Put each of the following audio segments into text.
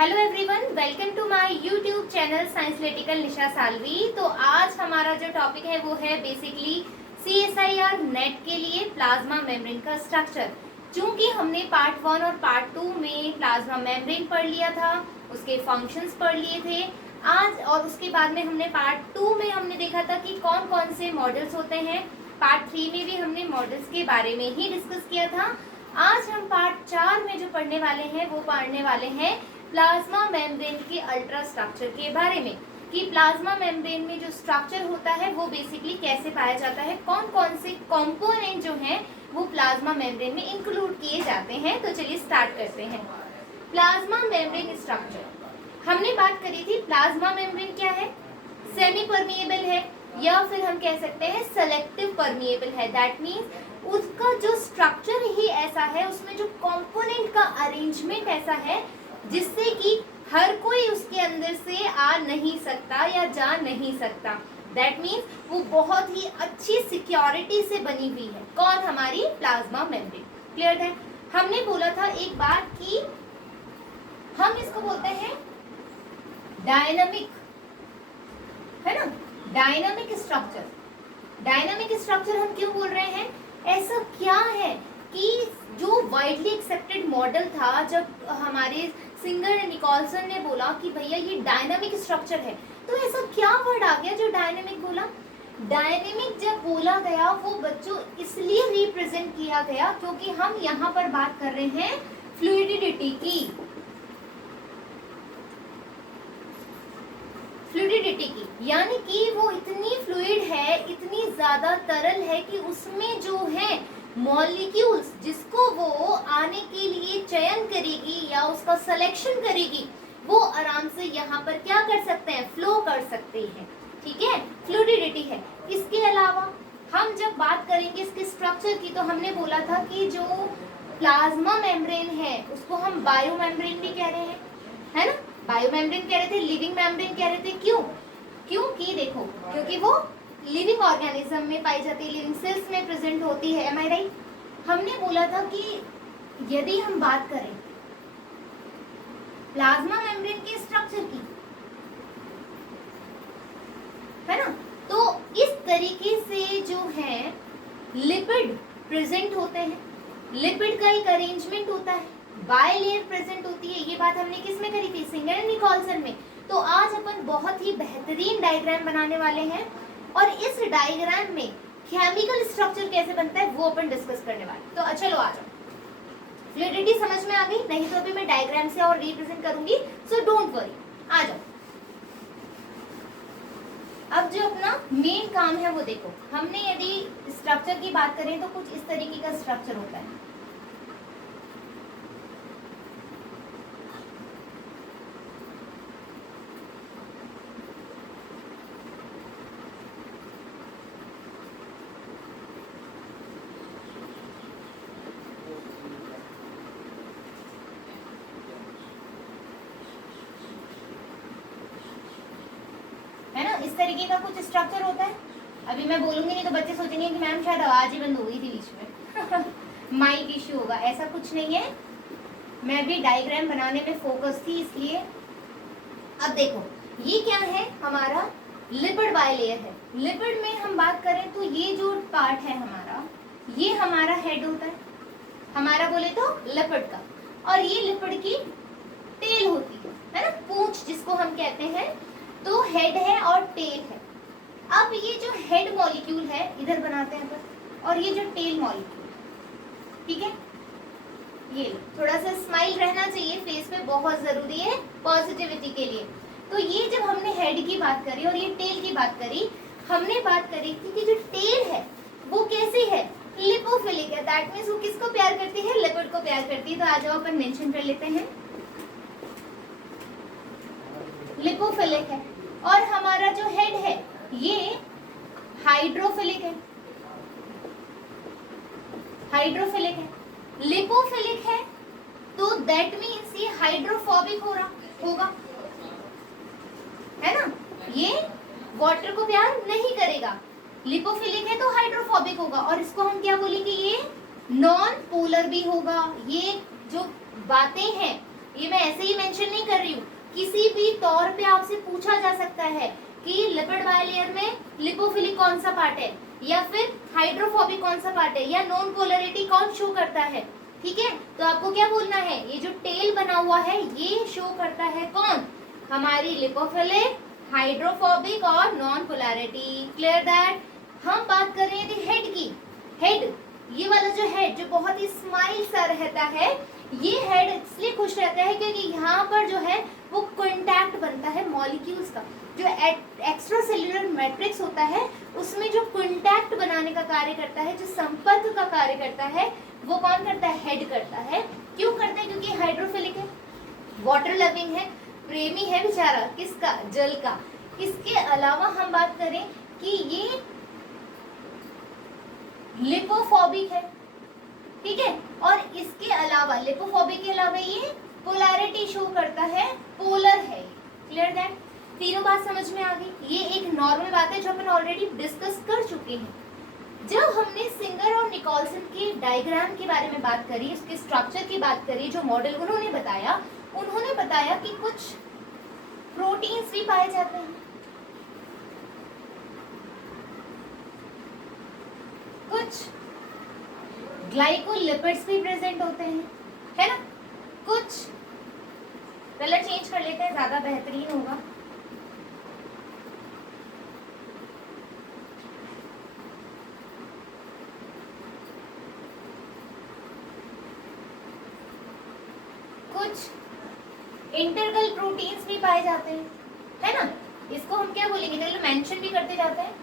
Hello everyone, welcome to my YouTube channel साइंसलेटिकल निशा सालवी। तो आज हमारा जो टॉपिक है वो है बेसिकली CSIR नेट के लिए प्लाज्मा मेम्ब्रेन का स्ट्रक्चर। चूंकि हमने पार्ट 1 और पार्ट 2 में प्लाज्मा मेम्ब्रेन पढ़ लिया था, उसके फंक्शंस पढ़ लिए थे आज, और उसके बाद में हमने पार्ट 2 में हमने देखा था कि कौन कौन से मॉडल्स होते हैं। पार्ट 3 में भी हमने मॉडल्स के बारे में ही डिस्कस किया था। आज हम पार्ट 4 में जो पढ़ने वाले हैं वो पढ़ने वाले हैं प्लाज्मा मेम्ब्रेन के अल्ट्रा स्ट्रक्चर के बारे में, कि प्लाज्मा मेम्ब्रेन में जो स्ट्रक्चर होता है वो बेसिकली कैसे पाया जाता है, कौन कौन से कंपोनेंट जो हैं वो प्लाज्मा मेम्ब्रेन में इंक्लूड किए जाते हैं। तो चलिए स्टार्ट करते हैं। प्लाज्मा मेम्ब्रेन स्ट्रक्चर हमने बात करी थी। प्लाज्मा मेम्ब्रेन क्या है? सेमी परमिएबल है, या फिर हम कह सकते हैं सेलेक्टिव परमिएबल है। दैट मीन्स उसका जो स्ट्रक्चर ही ऐसा है, उसमें जो कंपोनेंट का अरेंजमेंट ऐसा है जिससे कि हर कोई उसके अंदर से आ नहीं सकता या जा नहीं सकता। दैट मीन्स वो बहुत ही अच्छी सिक्योरिटी से बनी हुई है। कौन? हमारी प्लाज्मा मेम्ब्रेन। क्लियर है? हमने बोला था एक बार कि हम इसको बोलते हैं डायनामिक, है ना, डायनामिक स्ट्रक्चर। डायनामिक स्ट्रक्चर हम क्यों बोल रहे हैं? ऐसा क्या है कि जो वाइडली एक्सेप्टेड मॉडल था, जब हमारे सिंगर निकोल्सन ने बोला कि भैया ये डायनामिक स्ट्रक्चर है, तो ऐसा क्या वर्ड आ गया जो डायनेमिक बोला? डायनेमिक जब बोला गया वो बच्चों इसलिए रिप्रेजेंट किया गया क्योंकि हम यहाँ पर बात कर रहे हैं फ्लूइडिटी की। फ्लूइडिटी की यानी कि वो इतनी फ्लूइड है, इतनी ज्यादा तरल है कि उसमें जो है मॉलिक्यूल्स जिसको वो आने के लिए चयन करेगी या उसका सिलेक्शन करेगी, वो आराम से यहाँ पर क्या कर सकते हैं? फ्लो कर सकते हैं। ठीक है, फ्लूइडिटी है। इसके अलावा हम जब बात करेंगे इसके स्ट्रक्चर की, तो हमने बोला था कि जो प्लाज्मा मेम्ब्रेन है उसको हम बायो मेम्ब्रेन भी कह रहे हैं, है ना। बायो मेम्ब्रेन कह रहे थे, लिविंग मेम्ब्रेन कह रहे थे। क्यों? क्योंकि देखो, क्योंकि वो लिविंग ऑर्गेनिज्म में पाई जाती है, लिविंग सेल्स में प्रेजेंट होती है। एम आई राइट? हमने बोला था कि यदि हम बात करें प्लाज्मा मेम्ब्रेन के स्ट्रक्चर की, है ना, तो इस तरीके से जो है लिपिड प्रेजेंट होते हैं। लिपिड का एक अरेंजमेंट होता है, बायलेयर प्रेजेंट होती है। ये बात हमने किस में करी थी? सिंगर एंड निकोल्सन में। तो आज अपन बहुत ही बेहतरीन डायग्राम बनाने वाले हैं और इस डायग्राम में केमिकल स्ट्रक्चर कैसे बनता है वो अपन डिस्कस करने वाले। तो चलो आ जाओ। फ्लूइडिटी समझ में आ गई? नहीं तो अभी मैं डायग्राम से और रिप्रेजेंट करूंगी, सो डोंट वरी, आ जाओ। अब जो अपना मेन काम है वो देखो, हमने यदि स्ट्रक्चर की बात करें तो कुछ इस तरीके का स्ट्रक्चर होता है। इस तरीके का कुछ स्ट्रक्चर होता है। अभी मैं बोलूंगी नहीं तो बच्चे सोचेंगे कि मैम शायद आवाज ही बंद हो गई थी बीच में माइक इश्यू होगा। ऐसा कुछ नहीं है, मैं भी डायग्राम बनाने में फोकस थी इसलिए। अब देखो ये क्या है? हमारा लिपिड बायलेयर है। लिपिड में हम बात करें तो ये जो पार्ट है हमारा, ये हमारा हेड होता है, हमारा बोले तो लिपिड का, और ये लिपिड की टेल होती है ना, पूंछ जिसको हम कहते हैं। तो हेड है और टेल है। अब ये जो हेड मॉलिक्यूल है इधर बनाते हैं अपन, और ये जो टेल मॉलिक्यूल, ठीक है, ये थोड़ा सा स्माइल रहना चाहिए फेस पे, बहुत जरूरी है पॉजिटिविटी के लिए। तो ये जब हमने हेड की बात करी और ये टेल की बात करी, हमने बात करी थी कि जो टेल है वो कैसी है? लिपोफिलिक है। दैट मीन्स वो किसको प्यार करती है? लिपिड को प्यार करती है। तो आ जाओ अपन मेंशन कर लेते हैं, लिपोफिलिक है। और हमारा जो हेड है ये हाइड्रोफिलिक है। हाइड्रोफिलिक है, लिपोफिलिक है, तो दैट मीन्स ये हाइड्रोफोबिक हो रहा होगा, है ना। ये वाटर को प्यार नहीं करेगा। लिपोफिलिक है तो हाइड्रोफोबिक होगा, और इसको हम क्या बोलेंगे? ये नॉन पोलर भी होगा। ये जो बातें हैं ये मैं ऐसे ही मेंशन नहीं कर रही हूँ, किसी भी तौर पे आपसे पूछा जा सकता है कि लिपिड बायलेयर में लिपोफिलिक कौन सा पार्ट है, या फिर हाइड्रोफोबिक कौन सा पार्ट है, या नॉन पोलरिटी कौन शो करता है। ठीक है, तो आपको क्या बोलना है, ये जो टेल बना हुआ है ये शो करता है कौन, हमारी लिपोफिलिक, हाइड्रोफोबिक और नॉन पोलैरिटी। Clear that. हम बात कर रहे थे हेड की। हेड, ये वाला जो हेड जो बहुत ही स्माइल सा रहता है, ये हेड इसलिए खुश रहता है क्योंकि यहाँ पर जो है वो कॉन्टैक्ट बनता है मॉलिक्यूल्स का। जो एक्स्ट्रा सेल्यूलर मैट्रिक्स होता है उसमें जो कॉन्टैक्ट बनाने का कार्य करता है, जो संपर्क का कार्य करता है, वो कौन करता है, हेड करता है। क्यों करता है, क्योंकि हाइड्रोफिलिक है, वाटर लविंग है, प्रेमी है बेचारा, किसका, जल का। इसके अलावा हम बात करें कि ये लिपोफोबिक है, ठीक है, और इसके अलावा लिपोफोबिक के अलावा ये पोलैरिटी शो करता है, पोलर है। Clear that. तीनों बात समझ में आ गई। ये एक नॉर्मल बात है जो अपन ऑलरेडी डिस्कस कर चुके हैं। जब हमने सिंगर और निकोल्सन के डायग्राम के बारे में बात करी, उसके स्ट्रक्चर की बात करी, जो मॉडल उन्होंने बताया कि कुछ प्रोटीन्स भी पाए जाते हैं, कुछ ग्लाइकोलिपिड्स भी प्रेजेंट होते हैं, है ना। कुछ कलर चेंज कर लेते हैं, ज्यादा बेहतरीन होगा। कुछ इंटरगल प्रोटीन्स भी पाए जाते हैं, है ना। इसको हम क्या बोलेंगे, चलो मेंशन भी करते जाते हैं।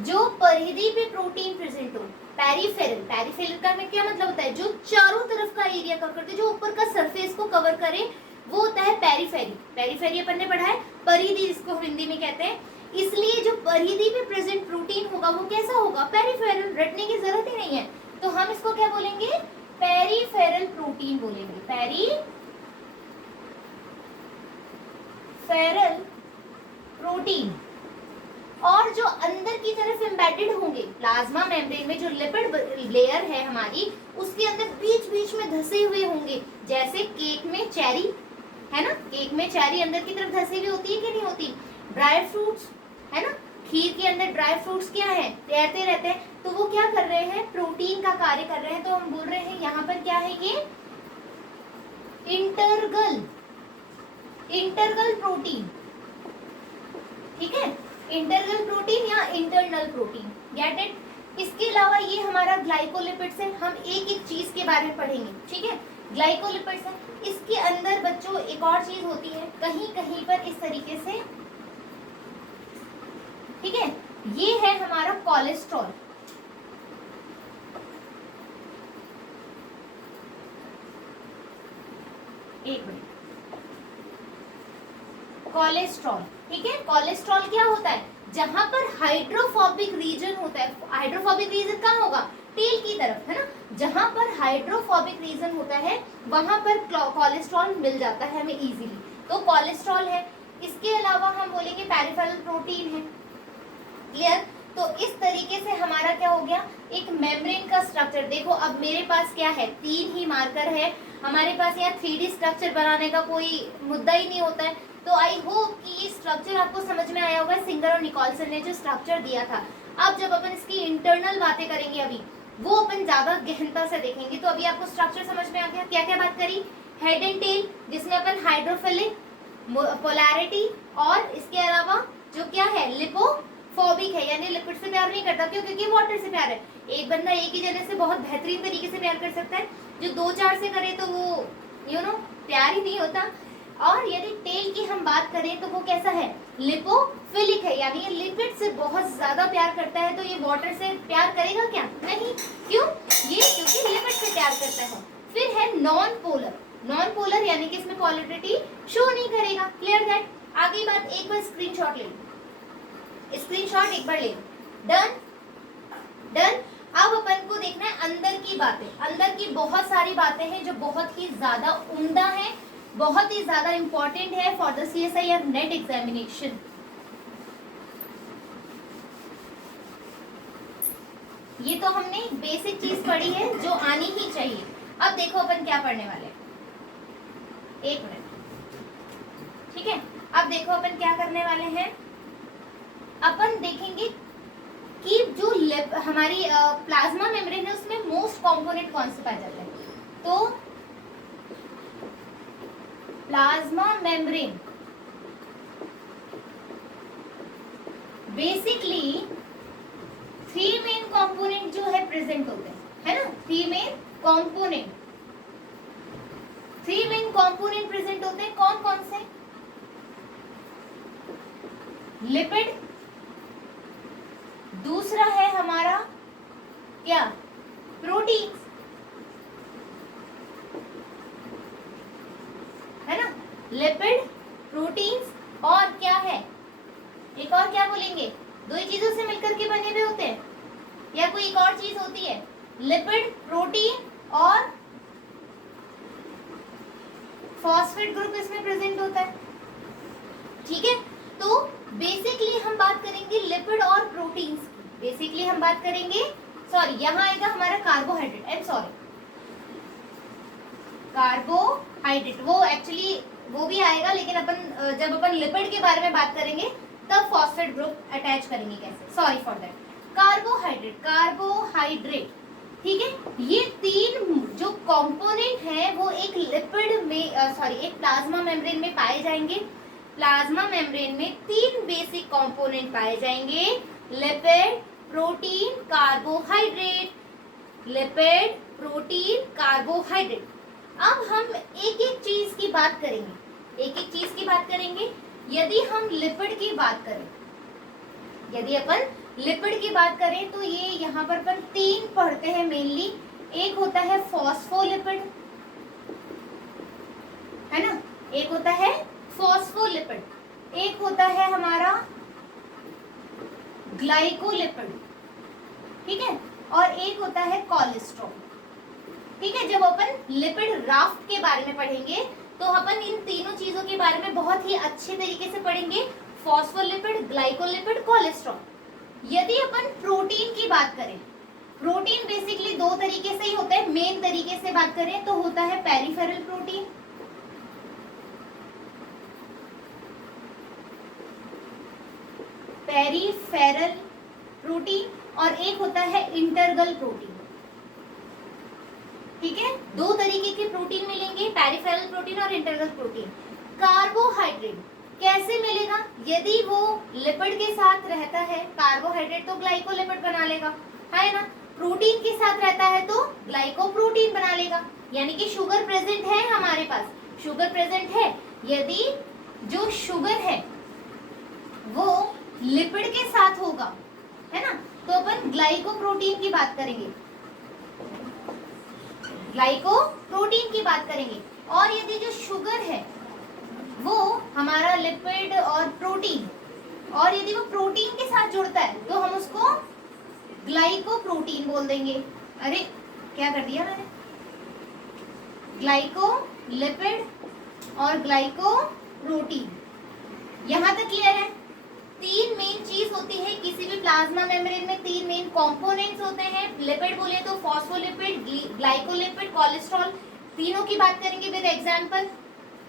जो परिधि पे प्रोटीन प्रेजेंट हो, पेरिफेरल, पेरिफेरल का में क्या मतलब होता है, जो चारों तरफ का एरिया कवर करते, जो ऊपर का सरफेस को कवर करे, वो होता है पेरिफेरी। पेरिफेरी अपन ने पढ़ा है, परिधि इसको हिंदी में कहते हैं। इसलिए जो परिधि पे प्रेजेंट प्रोटीन होगा वो कैसा होगा, पेरिफेरल। रटने की जरूरत ही नहीं है, तो हम इसको क्या बोलेंगे, पेरिफेरल प्रोटीन बोलेंगे, पेरिफेरल प्रोटीन। और जो अंदर की तरफ एम्बेडेड होंगे प्लाज्मा मेम्ब्रेन में, जो लिपिड लेयर है हमारी, उसके अंदर बीच बीच में धसे हुए होंगे, जैसे केक में चेरी, है ना, केक में चेरी अंदर की तरफ धसी हुई होती है कि नहीं होती। ड्राई फ्रूट्स, है ना, खीर के अंदर ड्राई फ्रूट्स क्या है, तैरते रहते हैं, तो वो क्या कर रहे हैं, प्रोटीन का कार्य कर रहे हैं। तो हम बोल रहे हैं यहाँ पर क्या है, ये इंटरगल प्रोटीन, ठीक है, इंटरगल प्रोटीन या इंटरनल प्रोटीन, गेट इट। इसके अलावा ये हमारा ग्लाइकोलिपिड्स है। हम एक एक चीज के बारे में पढ़ेंगे, ठीक है। ग्लाइकोलिपिड्स है, इसके अंदर बच्चों एक और चीज होती है, कहीं कहीं पर इस तरीके से, ठीक है, ये है हमारा कोलेस्ट्रॉल। एक मिनट, कोलेस्ट्रॉल, ठीक है। कोलेस्ट्रॉल क्या होता है, जहां पर हाइड्रोफोबिक रीजन होता है। हाइड्रोफोबिक रीजन कहाँ होगा, टेल की तरफ, है ना। जहां पर हाइड्रोफोबिक रीजन होता है वहां पर कोलेस्ट्रॉल मिल जाता है हमें इजीली, तो कोलेस्ट्रॉल है। इसके अलावा हम बोलेंगे पेरिफेरल प्रोटीन है। क्लियर। तो इस तरीके से हमारा क्या हो गया, एक मेम्ब्रेन का स्ट्रक्चर। देखो अब मेरे पास क्या है, 3 ही मार्कर है हमारे पास। यहाँ 3D स्ट्रक्चर बनाने का कोई मुद्दा ही नहीं होता है। तो आई होप कि ये स्ट्रक्चर आपको समझ में आया होगा, सिंगर और निकोल्सन ने जो स्ट्रक्चर दिया था। अब जब अपन इसकी इंटरनल बातें करेंगे अभी, वो अपन ज्यादा गहनता से देखेंगे। तो अभी आपको स्ट्रक्चर समझ में आ गया, क्या क्या बात करी, हेड एंड टेल, जिसमें अपन हाइड्रोफिलिक, पोलैरिटी, और इसके अलावा जो क्या है, लिपोफोबिक है, यानी लिपिड से प्यार नहीं करता। क्यों, क्योंकि वाटर से प्यार है। एक बंदा एक ही जने से बहुत बेहतरीन तरीके से प्यार कर सकता है, जो 2-4 से करे तो वो प्यार ही नहीं होता। और यदि टेल की हम बात करें तो वो कैसा है, लिपोफिलिक है, यानी ये लिपिड से बहुत ज्यादा प्यार करता है। तो ये वाटर से प्यार करेगा क्या, नहीं। क्यों, ये क्योंकि लिपिड से प्यार करता है। फिर है नॉन पोलर। नॉन पोलर यानी कि इसमें पोलैरिटी शो नहीं करेगा। Clear that. आगे बात, एक बार स्क्रीनशॉट ले लो, स्क्रीनशॉट एक बार ले लो। Done done. अब अपन को देखना है अंदर की बातें। अंदर की बहुत सारी बातें हैं जो बहुत ही ज्यादा उम्दा है, बहुत ही ज्यादा इंपॉर्टेंट है for the CSIR net examination. ये तो हमने बेसिक चीज पढ़ी है जो आनी ही चाहिए। अब देखो अपन क्या पढ़ने वाले हैं। एक मिनट, ठीक है। अब देखो अपन क्या करने वाले हैं, अपन देखेंगे कि जो हमारी प्लाज्मा मेम्ब्रेन है उसमें मोस्ट कंपोनेंट कौन से पाए जाते हैं। तो plasma membrane basically 3 main component जो है प्रेजेंट होते हैं, है ना। 3 मेन कंपोनेंट प्रेजेंट होते हैं। कौन कौन से? लिपिड, दूसरा है हमारा क्या, प्रोटीन, है ना। लिपिड, प्रोटीन्स और क्या है, एक और क्या बोलेंगे, दो ही चीजों से मिलकर के बने हुए होते हैं या कोई एक और चीज होती है? लिपिड, प्रोटीन और फॉस्फेट ग्रुप इसमें प्रेजेंट होता है, ठीक है। तो बेसिकली हम बात करेंगे लिपिड और प्रोटीन्स की। बेसिकली हम बात करेंगे, सॉरी यहाँ आएगा हमारा carbohydrate, I am sorry, carbohydrate वो एक्चुअली वो भी आएगा, लेकिन अपन जब अपन लिपिड के बारे में बात करेंगे तब फॉस्फेट ग्रुप अटैच करेंगे कैसे, सॉरी फॉर दैट। कार्बोहाइड्रेट, ठीक है। ये 3 जो कंपोनेंट है वो एक लिपिड में एक प्लाज्मा मेम्ब्रेन में पाए जाएंगे। प्लाज्मा मेम्ब्रेन में 3 बेसिक कंपोनेंट पाए जाएंगे, lipid, protein, carbohydrate. Lipid, protein, carbohydrate. अब हम एक एक चीज की बात करेंगे, यदि हम लिपिड की बात करें, यदि अपन लिपिड की बात करें तो ये यहाँ पर अपन 3 पढ़ते हैं मेनली। एक होता है फॉस्फोलिपिड, है ना, एक होता है फॉस्फोलिपिड, एक होता है हमारा ग्लाइकोलिपिड, ठीक है, और एक होता है कोलेस्ट्रॉल, ठीक है। जब अपन लिपिड राफ्ट के बारे में पढ़ेंगे तो अपन इन तीनों चीजों के बारे में बहुत ही अच्छे तरीके से पढ़ेंगे, फॉस्फोलिपिड, ग्लाइकोलिपिड, कोलेस्ट्रॉल। यदि अपन प्रोटीन की बात करें, प्रोटीन बेसिकली 2 तरीके से ही होता है। मेन तरीके से बात करें तो होता है पेरिफेरल प्रोटीन, और एक होता है इंटरगल प्रोटीन, ठीक है। 2 तरीके के प्रोटीन मिलेंगे, पेरिफेरल प्रोटीन और इंटरगल प्रोटीन। कार्बोहाइड्रेट कैसे मिलेगा? यदि वो लिपिड के साथ रहता है कार्बोहाइड्रेट तो ग्लाइकोलिपिड बना लेगा, है ना। प्रोटीन के साथ रहता है तो ग्लाइकोप्रोटीन बना लेगा, यानी कि शुगर प्रेजेंट है हमारे पास, शुगर प्रेजेंट है। यदि जो शुगर है वो लिपिड के साथ होगा, है ना, तो अपन ग्लाइकोप्रोटीन की बात करेंगे, और यदि जो शुगर है वो हमारा लिपिड और प्रोटीन, और यदि वो प्रोटीन के साथ जुड़ता है तो हम उसको ग्लाइकोप्रोटीन बोल देंगे। अरे क्या कर दिया मैंने, ग्लाइकोलिपिड और ग्लाइकोप्रोटीन। यहाँ तक क्लियर है? 3 मेन चीज होती है किसी भी प्लाज्मा मेम्ब्रेन में, 3 मेन कंपोनेंट्स होते हैं। लिपिड बोले तो फॉस्फोलिपिड, ग्लाइकोलिपिड, कोलेस्ट्रॉल, तीनों की बात करेंगे विद एग्जांपल।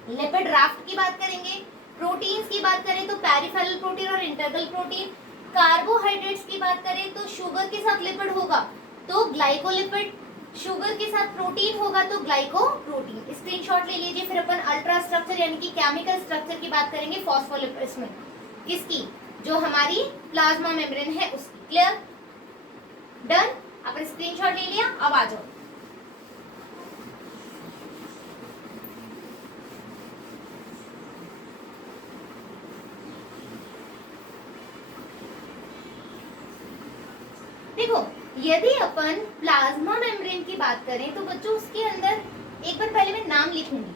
लिपिड राफ्ट की बात करेंगे, प्रोटीन्स की बात करें तो पेरिफेरल प्रोटीन और इंटरगल प्रोटीन। कार्बोहाइड्रेट्स की बात करें तो शुगर के साथ लिपिड होगा तो ग्लाइकोलिपिड, शुगर के साथ प्रोटीन होगा तो ग्लाइकोप्रोटीन। स्क्रीनशॉट ले लीजिए। फिर अपन अल्ट्रा स्ट्रक्चर यानी कि केमिकल स्ट्रक्चर की बात करेंगे फॉस्फोलिपिड्स में, किसकी, जो हमारी प्लाज्मा मेम्ब्रेन है उसकी। Clear, done. अपन स्क्रीनशॉट ले लिया, अब आ जाओ। देखो, यदि अपन प्लाज्मा मेम्ब्रेन की बात करें तो बच्चों उसके अंदर एक बार पहले मैं नाम लिखूंगी,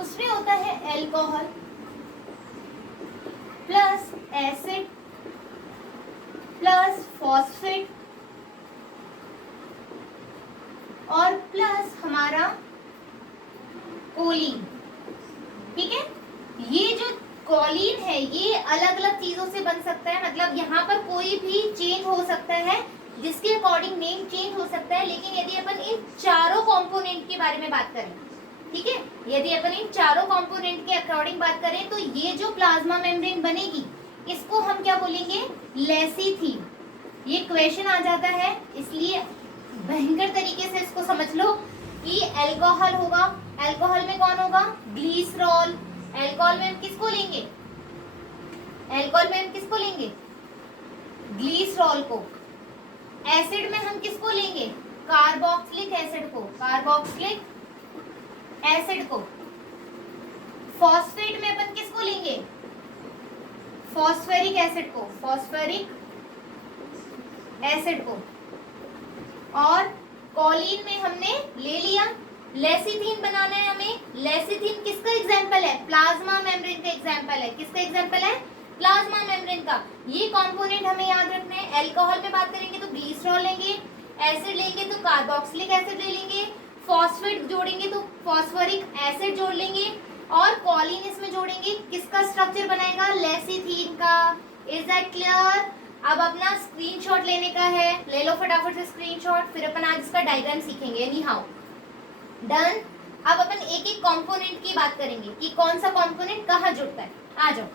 उसमें होता है alcohol plus acid plus phosphate और प्लस हमारा कोलिन, ठीक है। ये जो कोलिन है ये अलग अलग चीजों से बन सकता है, मतलब यहाँ पर कोई भी चेंज हो सकता है जिसके अकॉर्डिंग नेम चेंज हो सकता है। लेकिन यदि अपन इन चारों कंपोनेंट के बारे में बात करें, ठीक है। यदि अपन इन चारों कंपोनेंट के अकॉर्डिंग बात करें तो ये जो प्लाज्मा मेम्ब्रेन बनेगी इसको हम क्या बोलेंगे, लेसिथीन। ये क्वेश्चन आ जाता है, इसलिए भयंकर तरीके से इसको समझ लो कि अल्कोहल होगा, अल्कोहल में कौन होगा, ग्लिसरॉल। अल्कोहल में हम किसको लेंगे, अल्कोहल में हम किसको लेंगे, ग्लिसरॉल को। एसिड में हम किसको लेंगे, कार्बोक्सिलिक एसिड को, कार्बोक्सिलिक एसिड को। फॉस्फेट में अपन किसको लेंगे, फॉस्फेरिक एसिड को, फॉस्फेरिक एसिड को। और कॉलिन में हमने ले लिया, लेसिथीन बनाना है हमें। लेसिथीन किसका एग्जाम्पल है, प्लाज्मा मेम्ब्रेन का एग्जाम्पल है। किसका एग्जाम्पल है, प्लाज्मा मेम्ब्रेन का। ये कंपोनेंट हमें याद रखना है। अल्कोहल में बात करेंगे तो ग्लिसरॉल लेंगे, एसिड लेंगे तो कार्बोक्सिलिक एसिड ले लेंगे, फॉस्फेट जोड़ेंगे तो फॉस्फोरिक एसिड जोड़ लेंगे, और कॉलिन इसमें जोड़ेंगे। किसका स्ट्रक्चर बनाएगा, लेसिथीन का। Is that clear. अब अपना स्क्रीनशॉट लेने का है, ले लो फटाफट से स्क्रीनशॉट, फिर अपन आज इसका डायग्राम सीखेंगे। Any how done. अब अपन एक एक कंपोनेंट की बात करेंगे कि कौन सा कंपोनेंट कहाँ जुड़ता है। आ जाओ।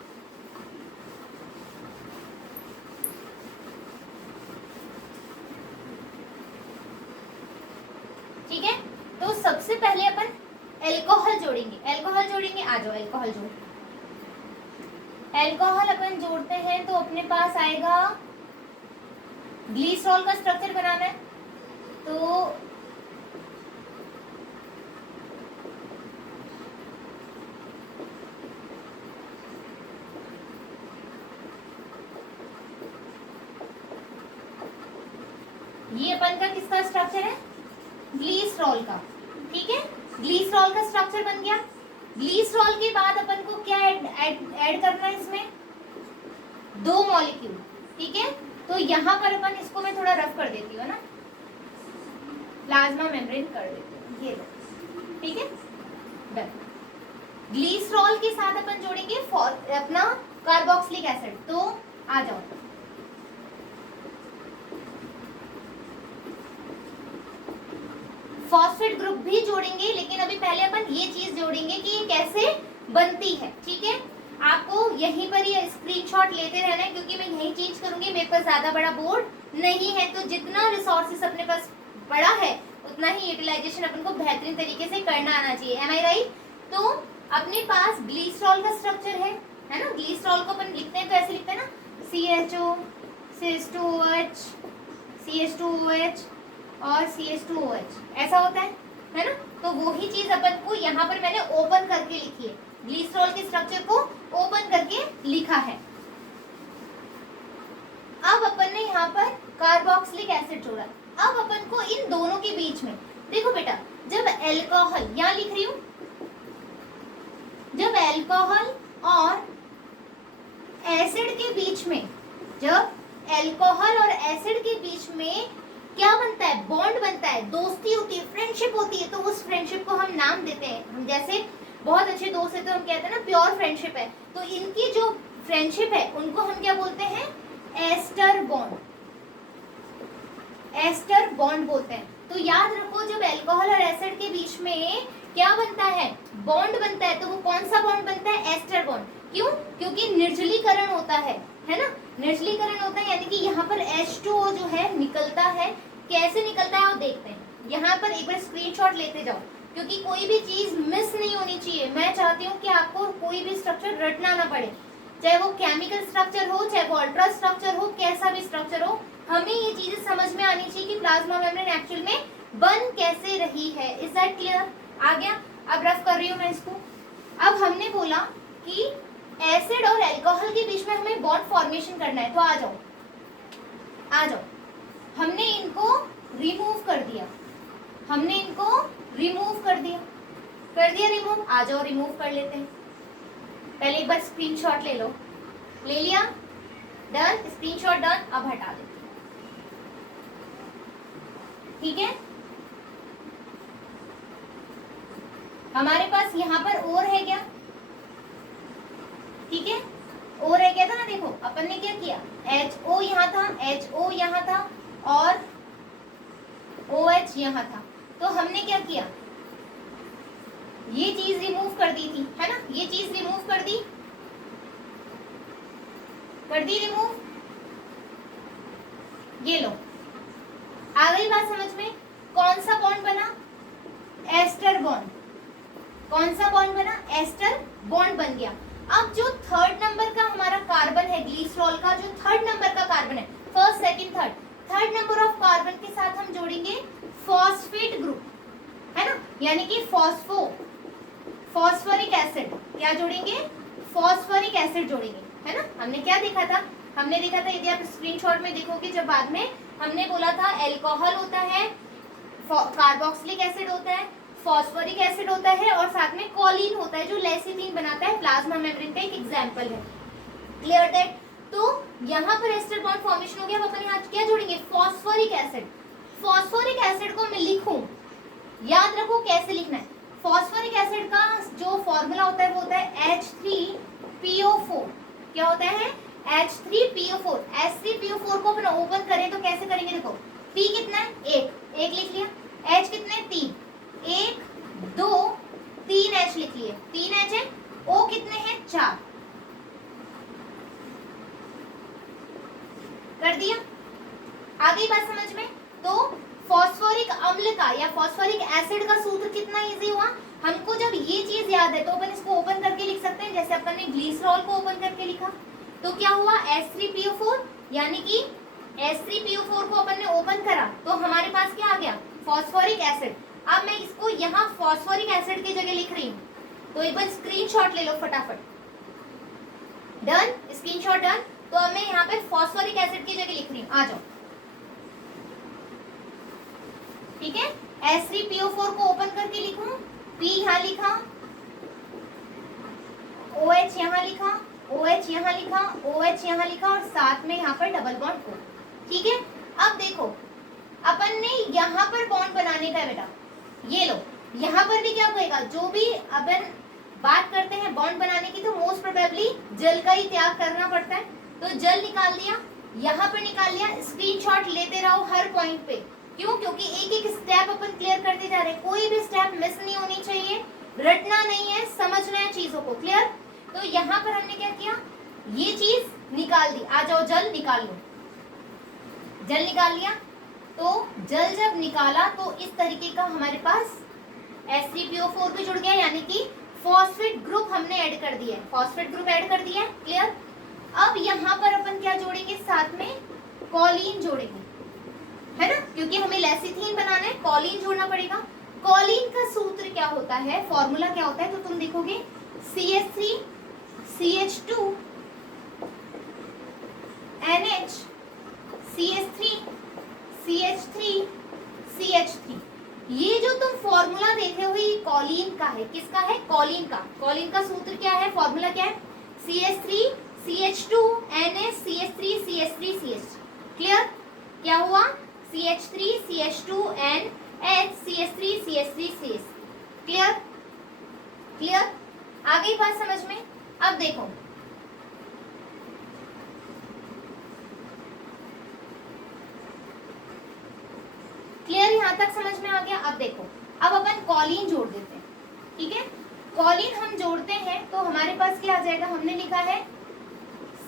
ठीक है, तो सबसे पहले अपन अल्कोहल जोड़ेंगे, अल्कोहल जोड़ेंगे। आ जाओ, अल्कोहल जोड़। अल्कोहल अपन जोड़ते हैं तो अपने पास आएगा, ग्लिसरॉल का स्ट्रक्चर बनाना है तो ये अपन का किसका स्ट्रक्चर है, ग्लिसरॉल का। ठीक है, ग्लिसरॉल का स्ट्रक्चर बन गया। ग्लिसरॉल के बाद अपन को क्या ऐड करना है इसमें, दो मॉलिक्यूल। ठीक है, तो यहाँ पर अपन इसको मैं थोड़ा रफ कर देती हूँ ना, प्लाज्मा मेम्ब्रेन कर देती हूँ, ये लो। ठीक है, डन। ग्लिसरॉल के साथ अपन जोड़ेंगे अपना कार्बोक्सिलिक एसिड। तो आ जाओ, फॉस्फेट ग्रुप भी जोड़ेंगे, लेकिन अभी पहले अपन ये चीज जोड़ेंगे कि ये कैसे बनती है। ठीक है, आपको यहीं पर ही स्क्रीनशॉट लेते रहना है, क्योंकि मैं यही चीज करूंगी। मेरे पास ज्यादा बड़ा बोर्ड नहीं है, तो जितना रिसोर्सेस अपने पास बड़ा है उतना ही यूटिलाइजेशन अपन को बेहतरीन तरीके से करना आना चाहिए। एम आई राइट। तो अपने पास ग्लिसरॉल का स्ट्रक्चर है ना। ग्लिसरॉल को अपन लिखते हैं तो ऐसे लिखते हैं ना, CHO, CH2OH, CH2OH और CH2OH, ऐसा होता है ना। तो वही चीज अपन को यहाँ पर मैंने ओपन करके लिखी है, ग्लिसरॉल के स्ट्रक्चर को ओपन करके लिखा है। अब अपन ने यहाँ पर कार्बोक्सिलिक एसिड जोड़ा। अब अपन को इन दोनों के बीच में, देखो बेटा, जब अल्कोहल, यहाँ लिख रही हूं, जब अल्कोहल और एसिड के बीच में, जब अल्कोहल और एसिड के बीच में क्या बनता है, बॉन्ड बनता है, दोस्ती होती है, फ्रेंडशिप होती है, तो उस फ्रेंडशिप को हम नाम देते हैं। हम जैसे बहुत अच्छे दोस्त है तो हम कहते हैं ना प्योर फ्रेंडशिप है, तो इनकी जो फ्रेंडशिप है उनको हम क्या बोलते हैं, एस्टर बॉन्ड, एस्टर बॉन्ड बोलते हैं। तो याद रखो, जब अल्कोहल और एसिड के बीच में क्या बनता है, बॉन्ड बनता है, तो वो कौन सा बॉन्ड बनता है, एस्टर बॉन्ड। क्यों, क्योंकि निर्जलीकरण होता है ना, निर्जलीकरण होता है, यानी कि यहाँ पर H2O जो है निकलता है। कैसे निकलता है वो देखते हैं। यहाँ पर एक बार स्क्रीनशॉट लेते जाओ, क्योंकि कोई भी चीज मिस नहीं होनी चाहिए। मैं चाहती हूँ कि आपको कोई भी स्ट्रक्चर रटना ना पड़े, चाहे वो केमिकल स्ट्रक्चर हो, चाहे वो अल्ट्रा स्ट्रक्चर हो, कैसा भी स्ट्रक्चर हो, हमें ये चीजें समझ में आनी चाहिए कि प्लाज्मा मेम्ब्रेन एक्चुअल में बन कैसे रही है। Is that clear? आ गया? अब रफ कर रही हूँ मैं इसको। अब हमने बोला कि एसिड और अल्कोहल के बीच में हमें बॉन्ड फॉर्मेशन करना है, तो आ जाओ, आ जाओ। हमने इनको रिमूव कर दिया, हमने इनको रिमूव कर दिया रिमूव। आ जाओ, रिमूव कर लेते हैं। पहले एक बार स्क्रीनशॉट ले लो, ले लिया, डन, स्क्रीनशॉट डन। अब हटा देते हैं, ठीक है। हमारे पास यहाँ पर और है क्या, ठीक है, और है क्या था ना, देखो अपन ने क्या किया, HO यहाँ था, HO यहाँ था और OH यहाँ था। तो हमने क्या किया, ये चीज रिमूव कर दी थी, है ना, ये चीज रिमूव कर दी रिमूव। ये लो, आ गई बात समझ में। कौन सा बॉन्ड बना? Ester bond. कौन सा बॉन्ड बना? एस्टर बॉन्ड बन गया। अब जो थर्ड नंबर का हमारा कार्बन है ग्लिसरॉल का, जो थर्ड नंबर का कार्बन है, first second third number of carbon के साथ हम जोड़ेंगे फॉस्फेट ग्रुप, है ना, यानी कि फॉस्फोरिक एसिड। क्या जोड़ेंगे? फॉस्फोरिक एसिड जोड़ेंगे, है ना। हमने क्या देखा था? हमने देखा था, यदि आप स्क्रीनशॉट में देखोगे, जब बाद में हमने बोला था एल्कोहल होता है, कार्बोक्सिलिक एसिड होता है, फॉस्फोरिक एसिड होता है और साथ में कॉलिन होता है जो लेसिथिन बनाता है। प्लाज्मा मेम्ब्रेन का एक एग्जांपल है। Clear that? तो यहाँ पर एस्टर बॉन्ड फॉर्मेशन हो गया। अब अपन यहाँ क्या जोड़ेंगे? Phosphoric acid. फॉस्फोरिक एसिड को मैं लिखूं, याद रखो कैसे लिखना है। फॉस्फोरिक एसिड का जो फॉर्मूला होता है वो होता है H3PO4। क्या होता है? H3PO4। H3PO4 को अपन ओपन करें तो कैसे करेंगे? देखो, P कितना है? एक लिख लिया। H कितना है? 3। 1 2 3 H लिख लिए, 3 H है। O कितने हैं? 4। कर दिया? आ गई बात समझ में? तो फॉस्फोरिक अम्ल का या फॉस्फोरिक एसिड का सूत्र कितना इजी हुआ हमको। जब ये चीज याद है तो अपन इसको ओपन करके लिख सकते हैं, जैसे अपन ने ग्लिसरॉल को ओपन करके लिखा। तो क्या हुआ? H3PO4, यानी कि H3PO4 को अपन ने ओपन करा तो हमारे पास क्या आ गया? Phosphoric acid. अब मैं इसको यहाँ फॉस्फोरिक एसिड की जगह लिख रही हूँ, तो एक बार स्क्रीनशॉट ले लो फटाफट। डन? Screenshot done. तो अब मैं यहाँ पे फॉस्फोरिक एसिड की जगह लिख रही हूँ, आ जाओ। ठीक है, H3PO4 को ओपन करके लिखूं, P यहाँ लिखा, OH यहाँ लिखा, OH यहाँ लिखा, OH यहाँ लिखा और साथ में यहाँ पर डबल बॉन्ड O। ठीक है, अब देखो अपन ने यहाँ पर बॉन्ड बनाने का है बेटा, ये लो। यहाँ पर भी क्या होएगा? जो भी अपन बात करते हैं बॉन्ड बनाने की तो मोस्ट प्रोबेबली जल का ही त्याग करना पड़ता है। तो जल निकाल दिया, यहाँ पर निकाल लिया। स्क्रीनशॉट लेते रहो हर पॉइंट पे। क्यों? क्योंकि एक एक स्टेप अपन क्लियर करते जा रहे हैं, कोई भी स्टेप मिस नहीं होनी चाहिए, रटना नहीं है, समझना है चीजों को। क्लियर? तो यहाँ पर हमने क्या किया? ये चीज निकाल दी। आ जाओ, जल निकाल लो। जल निकाल लिया। तो जल जब निकाला तो इस तरीके का हमारे पास H3PO4 भी जुड़ गया, यानी कि फॉस्फेट ग्रुप हमने ऐड कर दिया है। फॉस्फेट ग्रुप ऐड कर दिया है। क्लियर? अब यहाँ पर अपन क्या जोड़ेंगे? साथ में कॉलिन जोड़ेंगे, है ना, क्योंकि हमें लेसिथिन बनाना है, कॉलिन जोड़ना पड़ेगा। कॉलिन का सूत्र क्या होता है, फॉर्मूला क्या होता है? तो तुम देखोगे CH3 CH2 NH CH3 CH3 CH3। ये जो तुम फॉर्मूला देख रहे हो ये कॉलिन का है। किसका है? कॉलिन का। कॉलिन का सूत्र क्या है, फॉर्मूला क्या है? CH3 CH2 NH CH3 CH3 CH3। Clear? क्या हुआ? CH3 CH2 NH CH3 CH3 CH। Clear? Clear? आ गई बात समझ में? अब देखो, क्लियर? यहां तक समझ में आ गया? अब देखो, अब अपन कॉलिन जोड़ देते हैं। ठीक है, कॉलिन हम जोड़ते हैं तो हमारे पास क्या आ जाएगा? हमने लिखा है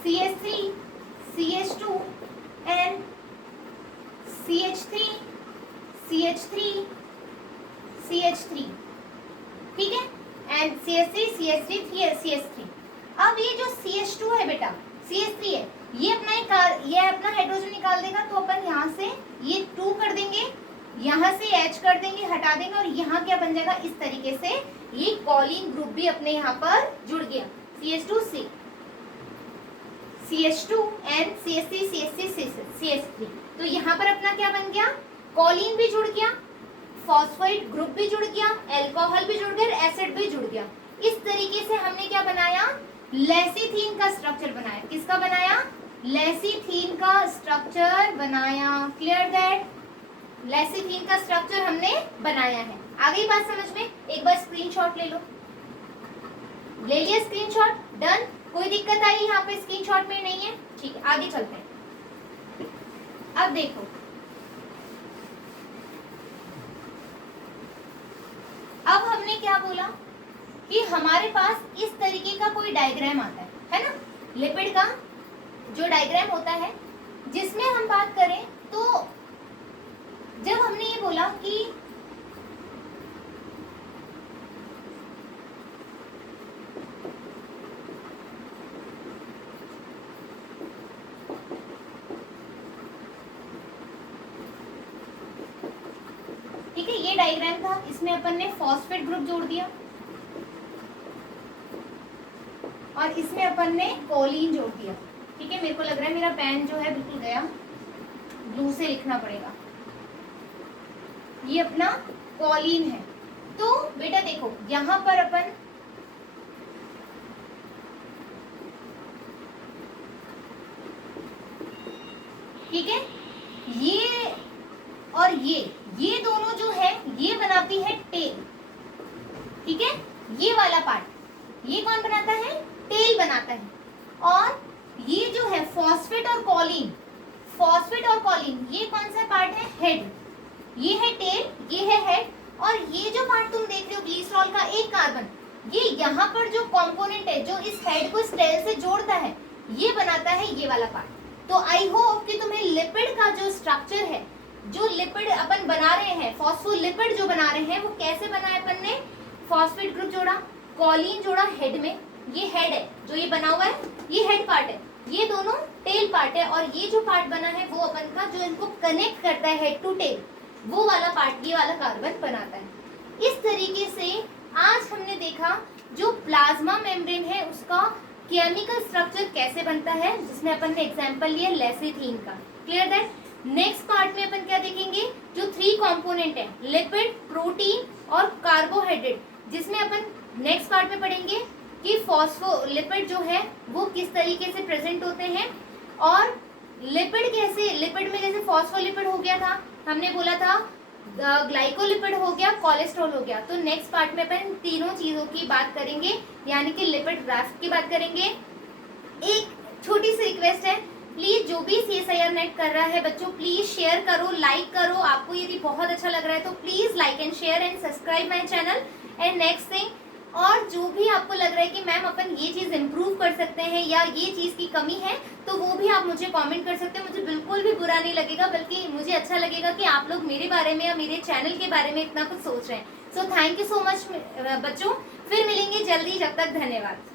CH3 CH2 N CH3 CH3 CH3। ठीक है, एंड CH3 CH3 CH3। अब ये जो CH2 है बेटा, CH3 है, ये अपना हाइड्रोजन निकाल देगा। तो अपन यहाँ से ये 2 कर देंगे, यहाँ से H कर देंगे, हटा देंगे और यहाँ क्या बन जाएगा? इस तरीके से ये कॉलिन ग्रुप भी अपने यहाँ पर जुड़ गया। CH2 CH2 N CH3 CH3 CH3। तो यहाँ पर अपना क्या बन गया? कॉलिन भी जुड़ गया, फॉस्फेट ग्रुप भी जुड़ गया, एल्कोहल भी जुड़ गया, एसिड भी जुड़ गया। इस तरीके से हमने क्या बनाया? लेसिथीन का स्ट्रक्चर बनाया। किसका बनाया? लेसिथीन का स्ट्रक्चर बनाया। Clear that? लेसिथीन का स्ट्रक्चर हमने बनाया है। आ गई बात समझ में? एक बार स्क्रीनशॉट ले लो। ले लिया स्क्रीनशॉट? डन? कोई दिक्कत आई यहाँ पे स्क्रीनशॉट में? नहीं है? ठीक है, आगे चलते हैं। अब देखो, अब हमने क्या बोला? कि हमारे पास इस तरीके का कोई डायग्राम आता है ना, लिपिड का जो डायग्राम होता है, जिसमें हम बात करें तो जब हमने ये बोला कि ठीक है, ये डायग्राम था, इसमें अपन ने फॉस्फेट ग्रुप जोड़ दिया और इसमें अपन ने कोलिन जोड़ दिया। ठीक है, मेरे को लग रहा है मेरा पेन जो है बिल्कुल गया, ब्लू से लिखना पड़ेगा। ये अपना कोलिन है। तो बेटा देखो यहां पर अपन ठीक है, ये और ये दोनों जो है ये बनाती है टेल। ठीक है, ये वाला पार्ट ये कौन बनाता है, टेल बनाता है। और ये जो है फॉस्फेट और कॉलिन, फॉस्फेट और कॉलिन ये कौन सा पार्ट है, हेड। ये है टेल, ये है हेड। और ये जो पार्ट तुम देख रहे हो ग्लिसरॉल का एक कार्बन, ये यहाँ पर जो कंपोनेंट है जो इस हेड को इस टेल से जोड़ता है, ये बनाता है ये वाला पार्ट। तो आई होप कि तुम्हें लिपिड का जो स्ट्रक्चर है, जो लिपिड अपन बना रहे हैं, फॉस्फोलिपिड जो बना रहे हैं, वो कैसे बना है अपन ने, फॉस्फेट ग्रुप जोड़ा, कॉलिन जोड़ा हेड में, ये हेड है जो ये बना हुआ है, ये हेड पार्ट है, ये दोनों टेल पार्ट है। और ये जो पार्ट बना है वो अपन का जो इनको कनेक्ट करता है हेड टू टेल, वो वाला पार्ट ये वाला कार्बन बनाता है। इस तरीके से आज हमने देखा जो प्लाज्मा मेम्ब्रेन है उसका केमिकल स्ट्रक्चर कैसे बनता है, जिसमें अपन ने एग्जांपल लिया लेसिथीन का। Clear that. नेक्स्ट पार्ट में अपन क्या देखेंगे, जो 3 कंपोनेंट है, लिपिड, प्रोटीन और कार्बोहाइड्रेट, जिसमें अपन नेक्स्ट पार्ट में पढ़ेंगे कि फॉस्फोलिपिड जो है वो किस तरीके से प्रेजेंट होते हैं, और लिपिड कैसे, लिपिड में जैसे फॉस्फोलिपिड हो गया था, हमने बोला था ग्लाइकोलिपिड हो गया, कोलेस्ट्रॉल हो गया। तो नेक्स्ट पार्ट में अपन तीनों चीजों की बात करेंगे, यानी कि लिपिड राफ्ट की बात करेंगे। एक छोटी सी रिक्वेस्ट है, प्लीज जो भी CSIR नेट कर रहा है बच्चों, प्लीज शेयर करो, लाइक करो। आपको यदि बहुत अच्छा लग रहा है तो please like and share and subscribe my channel. And next thing, और जो भी आपको लग रहा है कि मैम अपन ये चीज इम्प्रूव कर सकते हैं या ये चीज की कमी है, तो वो भी आप मुझे कमेंट कर सकते हैं। मुझे बिल्कुल भी बुरा नहीं लगेगा, बल्कि मुझे अच्छा लगेगा कि आप लोग मेरे बारे में या मेरे चैनल के बारे में इतना कुछ सोच रहे हैं। So thank you so much बच्चों, फिर मिलेंगे जल्दी, जब तक धन्यवाद।